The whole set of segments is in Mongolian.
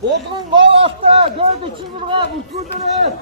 Bodrum Mavas'ta 4-2 lira kurtuldunuz.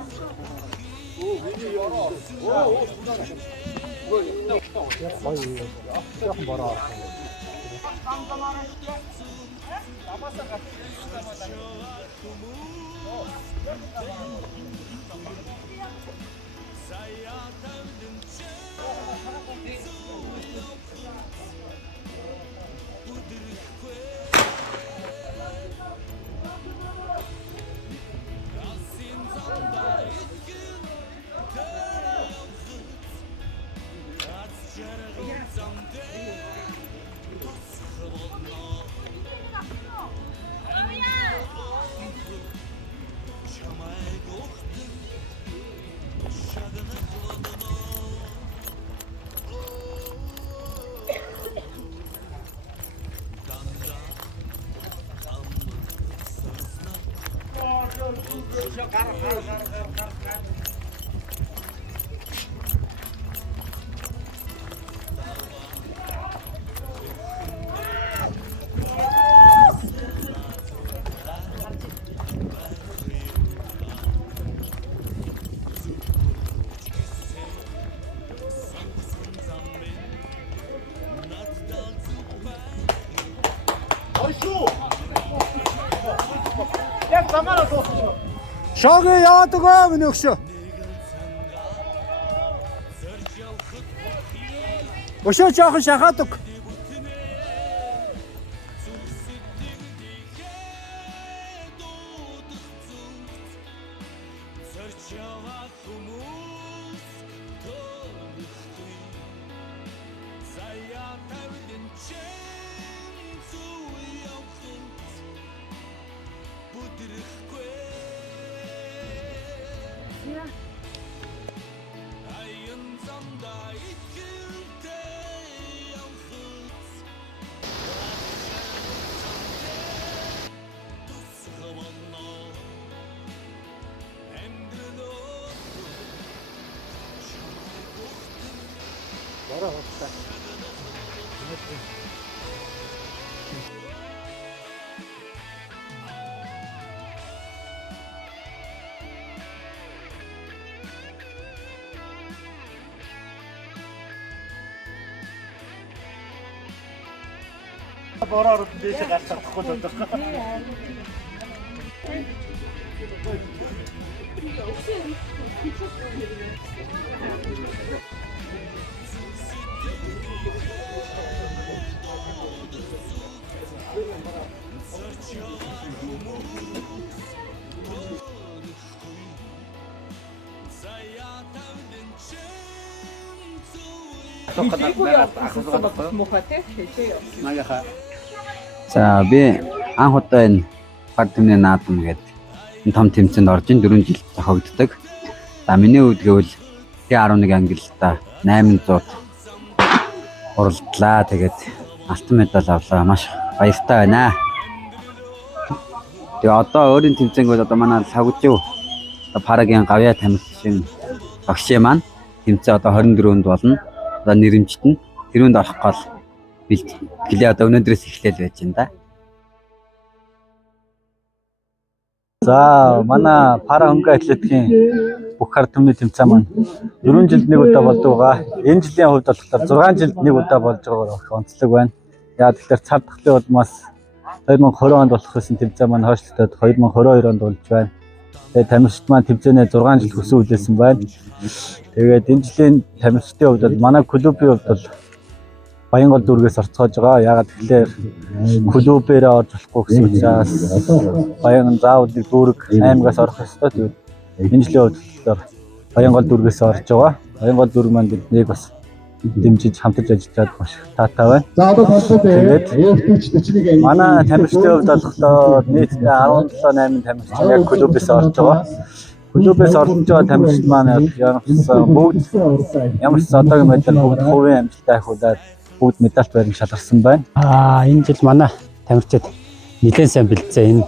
Шоги яадаг аа миний өгшөө. Өшөө жоохон шахаадаг. Бороор дээш гарчихгүй л байна. За би анх удаа энэ баг тэмнээ наадам гэдэг энэ том тэмцээнд орж ин 4 жил зохиогддог. За миний хувьд гэвэл Т11 ангиллалтаа 800 уралдлаа. Тэгээд алтан медаль авлаа. Маш баяртай байна. Тэгээ одоо өөрийн тэмцээнг бол одоо манай Лавгжив Парагийн гавьяа тамирчин багшээ маань тэмцээ одоо 24-нд болно. Одоо нэрэмжтэн тэрүүнд орох гол бэлтгэлээ одоо өнөөдрөөс эхлээл байж байна да. За манай Пара хөнгө атлетикийн бүх ард түмний тэмцээн маань 4 жилд нэг удаа болдог байгаа. Энэ жилийн хувьд болохоор 6 жилд нэг удаа болж байгаагаар их онцлог байна. Яа тэгэхээр цар тахлын улмаас 2020 онд болох байсан тэмцээн маань хойшлогдоод 2022 онд болж байна. Тэгээд тамирчид маань тэмцээнээ 6 жил хүсэн үлээсэн байна. Тэгээд энэ жилийн тамирчдын хувьд бол манай клубын хувьд бол Баянгол дүүргээс орцоож байгаа. Яагаад тэгэхээр клубээрээ орж болохгүй гэсэн учраас Баянгол заавал нэг дүүрэг 8-аас орох ёстой. Тэгээд энэ жилийн хувьд Баянгол дүүргээс орж байгаа. Баянгол дүүрэг маань биднийг бас дэмжиж хамтарч ажиллаад маш их таатай байна. За одоо Тэгээд тэгээд манай тамирчдын хувьд болохоор нийтдээ 17-8 тамирчин яг клубээс орж байгаа. Клубээс орж байгаа тамирчид маань бүгд ямар ч одоогийн байдлаар бүгд хувийн амжилттай ахиулаад бүгд медальт барин шалгарсан байна. Энэ жил манай тамирчид нэлээд сайн бэлдсэн. Энэ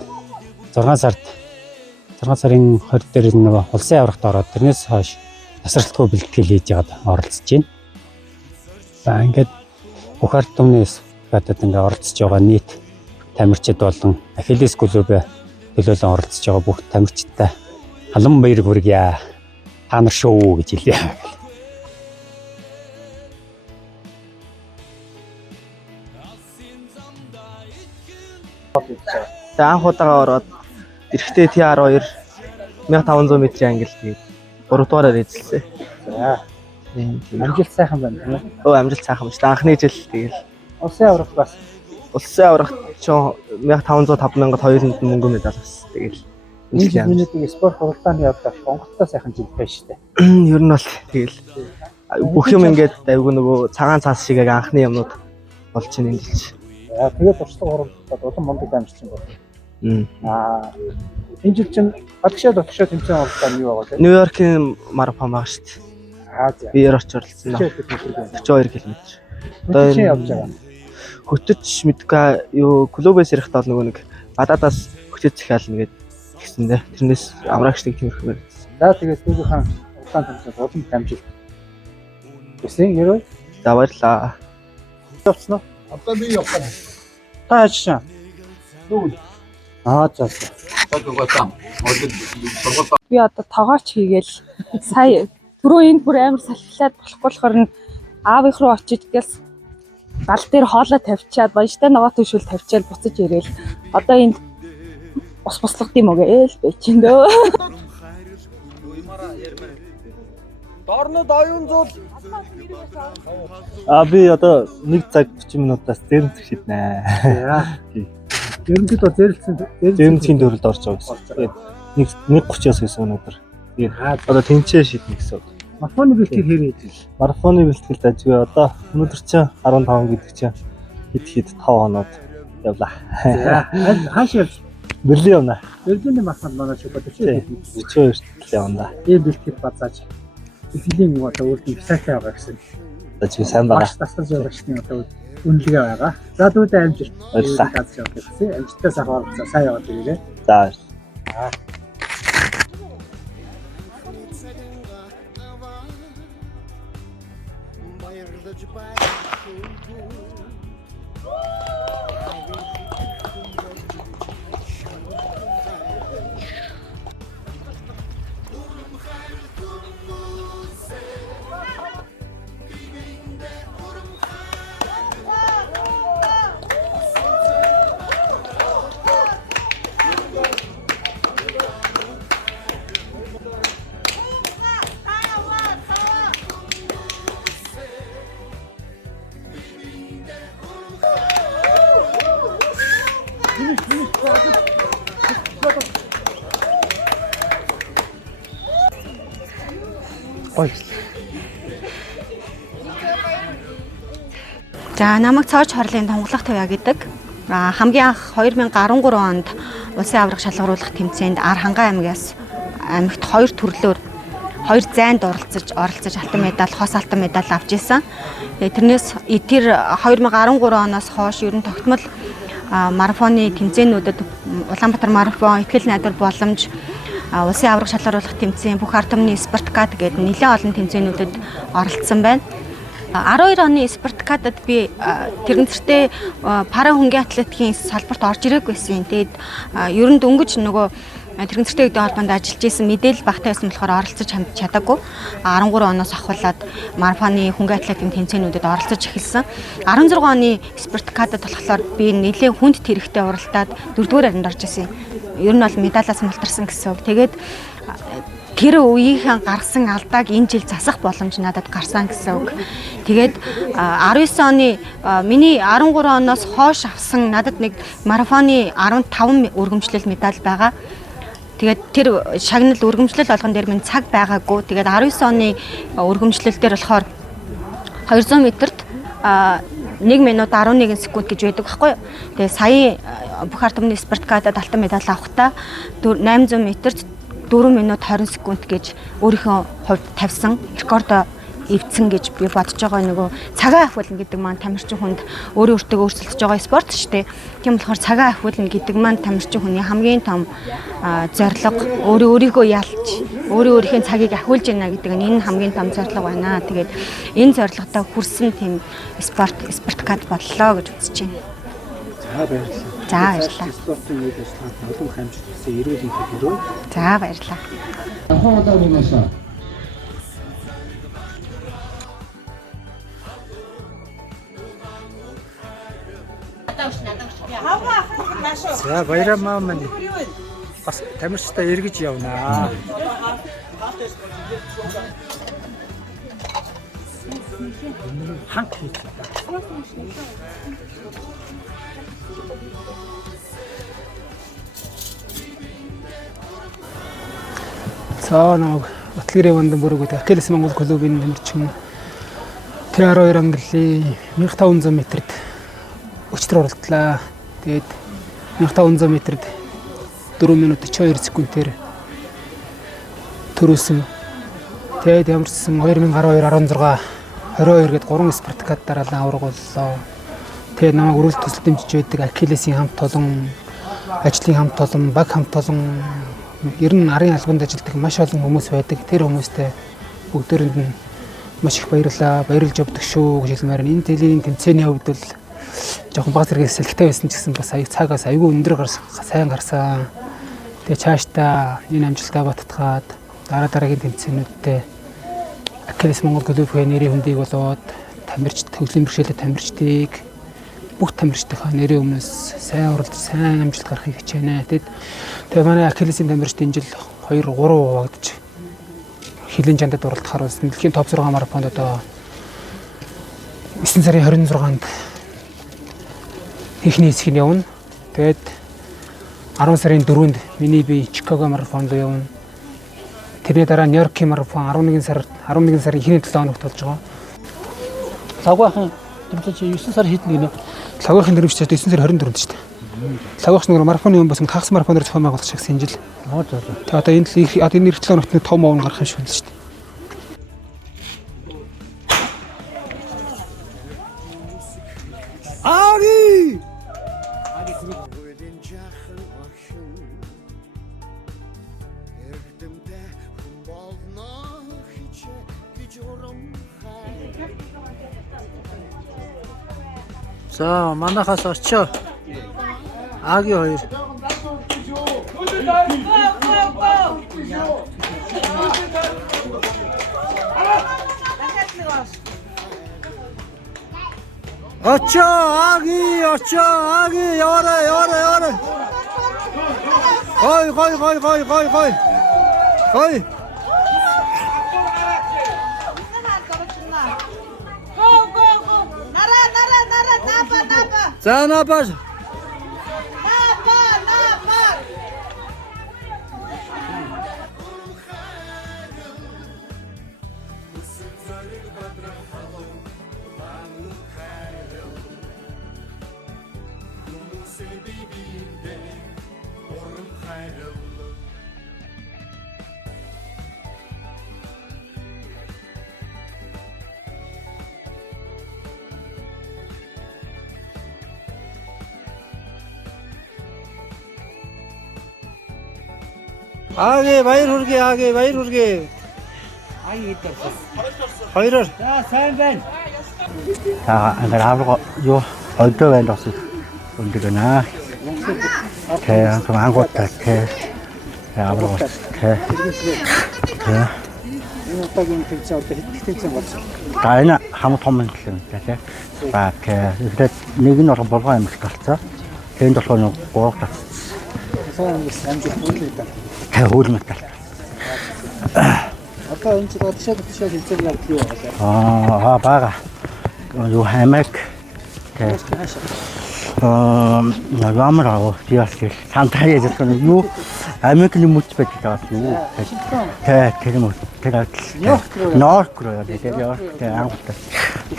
6 сарын 20 дээр нөгөө улсын аврагт ороод тэрнээс хойш тасралтгүй бэлтгэл хийж яагаад оролцож байна. За ингээд бүх ард түмний спортод ингээд оролцож байгаа нийт тамирчид болон Ахиллес клубээ төлөөлөн оролцож байгаа бүх тамирчидтай халуун баяр хүргье. Та нар шүү гэж хэлье. За анх удаага ороод эрэхтэй T12 1500 м-ийн ангил тэгээд 3 дугаараар эзэлсэн. За амжилт сайхан байна тийм үү? Өө амжилт сайхан байна. Анхны жил тэгээд Улсын аврагт бас улсын аврагт ч 1500 5200 мөнгө медаль авсан. Тэгээд энэ жил миний спорт хуралдааны явдлаар Монголтой сайхан жил байна шүү дээ. ер нь бол тэгээд бүх юм ингээд айгүй нөгөө цагаан цаас шиг анхны юмнууд болж байна энэ жил. За тэгээд туршлага хурамчлаад улам мундаг амжилт болно. Энэ жил чинь гадагшаа тэмцээн оролцоод юу байгаа вэ? Нью-Йоркийн марафон байгаа шүү дээ. За. Би орч оролцсон. 42 км. Одоо чинь явж байгаа. Хөтөж мэдгүй юу клубээс ирэхдээ бол нөгөө нэг гадаадаас хөтөж захиална гэдэг гисэн дээ. Тэрнээс амраагчдыг тиймэрхүү байсан. За тэгээд Дүүгээ хаан улаан тамирчид улам амжилт. Үсэн яруу. За баярлаа. Явцсан уу? Одоо би явах. Та ажиллаа. За. Би одоо тогооч хийгээл сая түрүү энд бүр амар салхилаад болохгүй болохоор аавынх руу очиж гэлс гал дээр хоолой тавьчаад баяжтай ногоо төшөл тавьчаад буцаж ирээл одоо энд ус буслах юм уу гээл байж ин дөө. Дорнод оюун зул. Би одоо 1 цаг 40 минутаас зэрэнцэх шиднэ. Ерөнхийдөө зэрэнцгийн төрөлд орж байгаа гэсэн. Тэгээд 1:30-аас гэсэн өнөөдөр. Тэгээд одоо тэнцээ шиднэ гэсэн. Марафоны бэлтгэл хэрэг хийж байна. Марафоны бэлтгэлд ажгүй одоо өнөөдөр чинь 15 гэдэг чинь хэд 5 хоноод явлаа. Хааш явж Берлин явна. Берлиний марафонд манай шүбэд 42 явна. Энэ бэлтгэл базааж бэлтгэлийн одоо өөрийн сайтай байгаа гэсэн. Одоо чи сайн байгаа. Маш тасгаж байгаа шин одоо үнэлгээ байгаа. За дүүтэй амжилт. Баярлалаа. Амжилттай сайхан оролцоо. Сайн яваад ирээ. За. За намайг цоож хорлын тонголох тавья гэдэг. Хамгийн анх 2013 онд улсын аврах шалгаруулах тэмцээнд Ар хангай аймагт 2 төрлөөр 2 зайд оролцож алтан медаль, хос алтан медаль авч ирсэн. Тэрнээс тэр 2013 оноос хойш ер нь тогтмол марафоны тэмцээнүүдэд Улаанбаатар марафон, Итгэл найдвар боломж, улсын аврах шалгаруулах тэмцээн, бүх ард түмний спартакад гэдэг нэлээд олон тэмцээнүүдэд оролцсон байна. 12 оны спартакадад би тэрнэртэй пара хөнгөн атлетикийн салбарт орж ирээгүйсэн. Тэгээд ер нь дөнгөж нөгөө тэрнэртэй үеийн холбоонд ажиллаж исэн мэдээлэл багтаа байсан болохоор оролцож чадаагүй. 13 оноос ахуулаад марафоны хөнгөн атлетикийн тэмцээнүүдэд оролцож эхэлсэн. 16 оны спартакадад болохоор би нэлээд хүнд тэрэгтэй уралдаад 4-р харинд орж исэн. Ер нь бол медалаас мултарсан гэсэн үг. Тэгээд тэр үеийнхэн гаргасан алдааг энэ жил засах боломж надад гарсан гэсэн үг. Тэгээд 19 оны миний 13 оноос хойш авсан надад нэг марафоны 15 өргөмжлөл медаль байгаа. Тэгээд тэр шагнал өргөмжлөл болгон дээр минь цаг байгаагүй. Тэгээд 19 оны өргөмжлөл дээр болохоор 200 метрт 1 минут 11 секунд гэж байдаг байхгүй юу. Тэгээ сая бүх ард түмний спартакиадад алтан медаль авахдаа 800 метрт 4 минут 20 секунд гэж өөрийнхөө хувьд тавьсан рекордоо эвдсэн гэж би бодож байгаа. Нөгөө цагаан ахиулна гэдэг маань тамирчин хүнд өөрөө өөртөө өөрчлөж байгаа спорт шүү дээ. Тийм болохоор цагаан ахиулна гэдэг маань тамирчин хүний хамгийн том зорилго өөрийгөө ялж өөрийнхөө цагийг ахиулж яана гэдэг нь энэ хамгийн том зорилго байна. Тэгээд энэ зорилготой хүрсэн тийм спартакиад боллоо гэж үзэж байна. За баярлалаа. Спортын үеэс та олон хамжигдсан эрүүл энхийг өрөө. За баярлалаа. Хоолой минашаа. За баярамаа мань. Бас тамирчтай эргэж явнаа. Ханх хийх. За нэг Батлгэрийн вандан бүрэг Ахиллес Монгол клубын тамирчин Т12 ангиллын 1500 метрт өчтөр оролдлоо. Тэгээд 1500 метрт 4 минут 42 секундээр төрүүлсэн. Тэгээд ямарчсан 2012 16 22 гээд 3 спартакиад дараалан авраг боллоо. Тэгээд намайг өрөөлт төсөл дэмжиж байдаг Ахиллесийн хамт олон, ажлын хамт олон, баг хамт олон, ер нь арын албанд ажилладаг маш олон хүмүүс байдаг. Тэр хүмүүстээ бүгдээрэнд нь маш их баярлалаа. Баярлж явдаг шүү гэж хэлмээр энэ жилийн тэмцээний хувьд бол жоохон баг зэрэг сэлгтэй байсан ч гэсэн бас цагаас аягүй өндөр сайн гарсан. Тэгээ цаашдаа энэ амжилтаа баттгаад дараагийн тэмцээнүүдтэй Ахиллес Монгол клубын нэрийн хүндийг болоод тамирчид төвлөрийн бэрхшээлтэй тамирчдыг бүх тамирчдынхаа нэрийн өмнөөс сайн уралдаж сайн амжилт гаргахыг хичээнэ. Тэгээ манай Ахиллесийн тамирчид энэ жил 2-3 хуваагдаж хилийн жандад уралдахаар болсон. Дэлхийн топ 6 марафонд одоо 9 сарын 26-нд ихний хэсгийг явна. Тэгээд 10 сарын 4-нд миний бие Чикаго марафонд явна. Тэрний дараа Нью-Йоркийн марафон 11 сарын ихний 7 хоногт болж байгаа. Цагаахан тэмцээч 9 сар хийднэ гинэ. Цагаахан дөрөвч 9 сарын 24-нд шүү дээ. Цагаач нэг марафоны юм болсон хагас марафоноор зохион байгуулах шигсэн энэ жил. Тэгээ одоо энэ 7 хоногт нэг том овн гарах юм шиг байна шүү дээ. Ари! За манайхаас очоо. Агийн 2. Очоо аги яваарай. Гой. За напаш. Аги баяр хүргэе. Аги идэх. Хоёроор. За сайн байна. За ангаар авраг юу ойдоо байна гэсэн үндэг наа. Тэгээ ангуудтай тэгээ авраг тэгээ. Энэ удаагийн тэмцээн одоо хэд тэмцээн болсон? За энэ хам том юм тэгээ. За тэгээд нэг нь бол болгоо юм болцоо. Тэнд болохоор нэг 3 тас. Сайн амжилт хүлээдэг. Хөл метал. Одоо энэ жил тушаал хэлцээр явдаг юу вэ? Бага. Юу хэмэк. Ямараа тийгэл сантаа яаж гэнэ юу Америкийн мөч байдаг юм уу? Тэр Норд Корей тэгээд Норд ангуутай.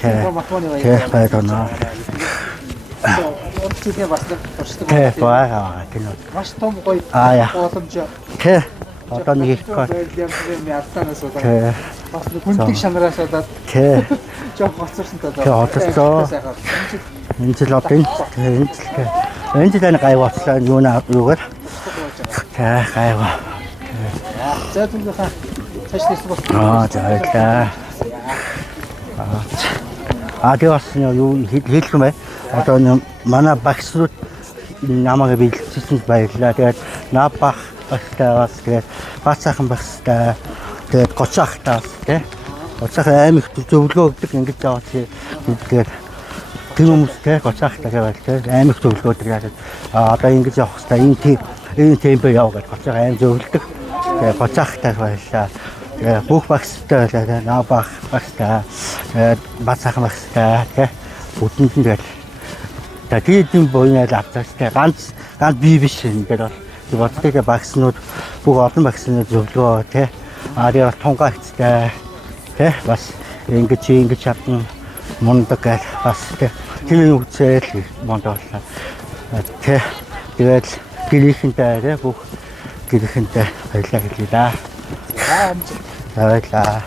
Тэ байна. Урдчилгээ бас туршдаг. Тэ байгаа кино. Маш том гоё Яа. боломж. Тэ одоо нэг их гоо. Алтанаас болоод Тэ бас нэг хүндэг шанараас болоод тэ жоох хоцорсон тоо. Тэ хоцорсон. энэ жил одоо энэ жил гай боцлоо юугаар тэ гайва. За түнхаа цааш тийс бол. За. Тэгээ бас юу хэлэх юм бэ? Одоо манай багшрууд намайг бэлдсэн баярлаа. Тэгээд наабах багтаас тэгээд бацаахан багтаа тэгээд гоцаахтаас тий. Гоцаах аим их зөвлөгөө өгдөг ингэж яваад тэгээд тэр хүмүүстэй гоцаахтаа байл тий. Аим их зөвлөгөө өгдөг. Одоо ингэж явах хэрэгтэй. Энэ темпо яваад гоцаах аим зөвлөдөг. Тэгээд гоцаахтаа баярлаа. Бүх багстай байлаа наабах багстай бацаахан багстай тий бүтэнд нь тэгэл тийм буйнаа авцаастай ганц бие биш ингээд бол боддог багснууд бүх олон багснууд зөвлөгөө тий тэгээ бас тунгаа хэцтэй тий бас ингэж чадна мундаг гал бас тийм үцэл мондоо тий тэгэл гэрийнхэнтэй тий бүх гэрийнхэнтэй баярлаа хэлье да. Баярлалаа.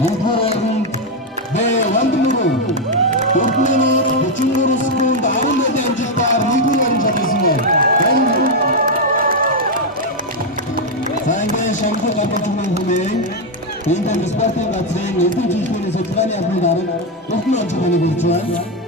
Анхаарал Вандмуру Туркменот 33 секунд 18 амжилтаар нэгдүгээр орон шалгасан байна. Цаангийн шамхаг гаргажмын хүмээ Индон спортын газрын эзэн жишгүүний судалгааны албаны дарга Туркмен онцгойг болж байна.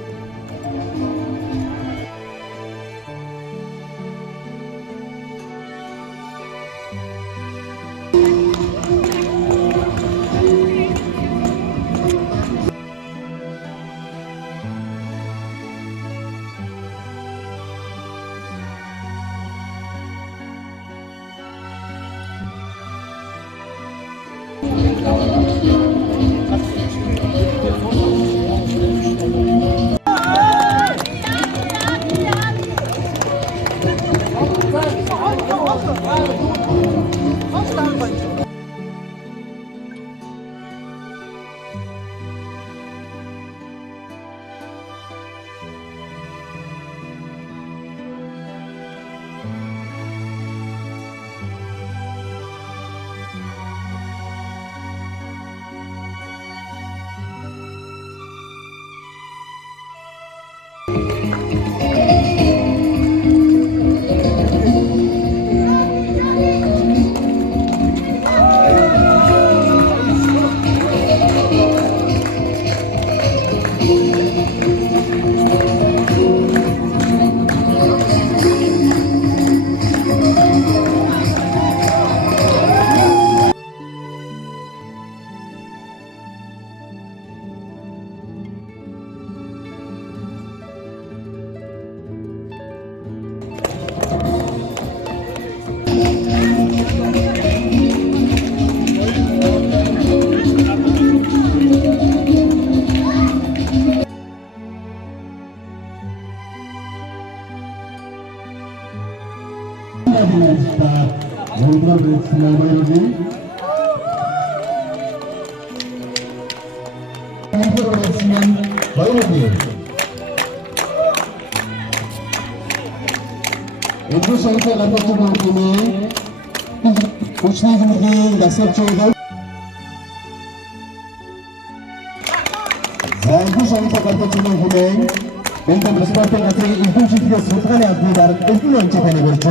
일부러 했으면 저희는 일부 성과 같은 경우는 고치는 분들이 약속적으로 자, 일부 성과 같은 경우는 멘탈 스파트 같은 일부 시티가 소통하는 앞으로 다른 일부 연습하는 거죠.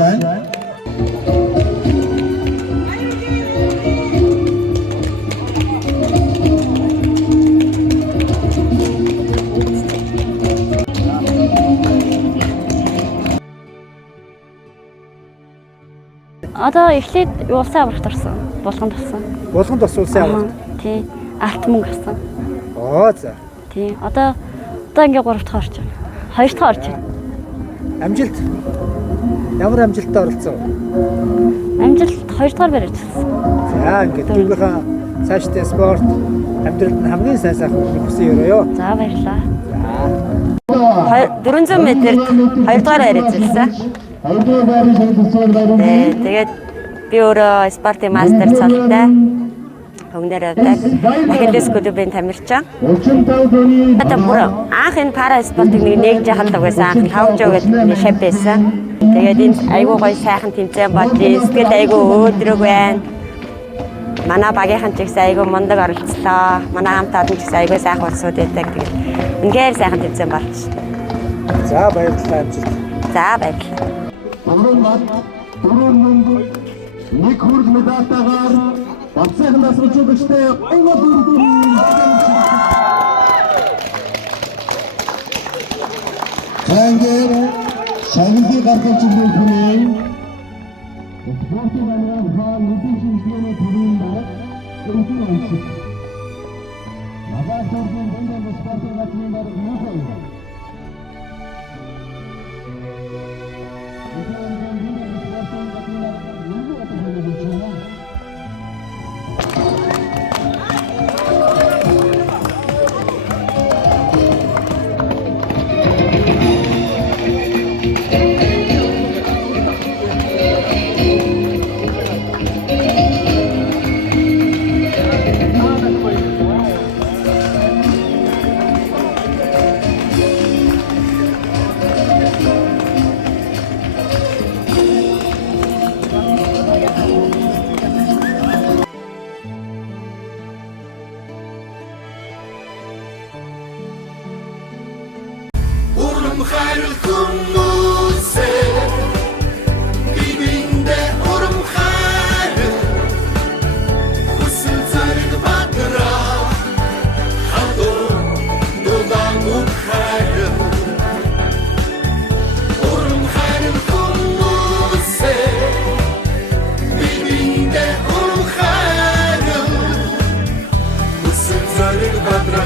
Одоо эхлээд улсын аврагт орсон. Болгонд орсон. Болгонд орсон аврагт. Тий. Алт мөнгө авсан. За. Тий. Одоо ингээ 3 дахь орж байна. 2 дахь орж байна. Амжилт. Ямар амжилттай оролцсон? Амжилт 2 дахь барьж ирсэн. За ингээд түүнийхээ цаашдаа спорт амьдралд нь хамгийн сайн сайхан хүсье өрөөё. За баярлалаа. 400 метрт 2 дахь барьж ирсэн. Тэгээд би өөрөө спортын мастер цолтой. Хөнгөнөр явдаг. Ахиллес клубын тамирчин. Одоо бүр анх энэ пара спортыг нэг жахалдаг байсан. Анх хавчоо гэдэг шав байсан. Тэгээд энэ айгуу гоё сайхан тэмцээн болчих. Сэтгэл айгуу өөдрөг байна. Манай багийнхан ч ихсэн айгуу мундаг оролцлоо. Манай хамт олон ч ихсэн айгуу сайхан улсууд байдаг. Тэгээд үнээр сайхан тэмцээн болчих. За баярлалаа амжилт. За баярлалаа. Дөрөв мөнгө нэг хүрэл медальтайгаар бацаахан насралжуулагчтай өнгө дөрөвдүгээр Жангер шагнал гаргаж ирсэн хүн спортын банаар хаан нүдэн шинжилгээний төрийн дарга зөвхөн онцлог. Нагасоргийн дэндээ спортын гацны дарга нөхөй. Badra